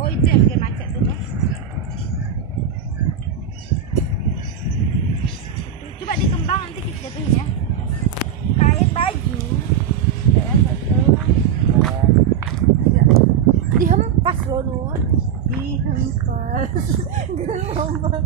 Oh itu yang bikin macet tuh Mas. Coba dikembang nanti kita jatuhin ya. Kain baju. Ya, 1, 2, 3. Dihempas loh Nur. Dihempas. Gelombang.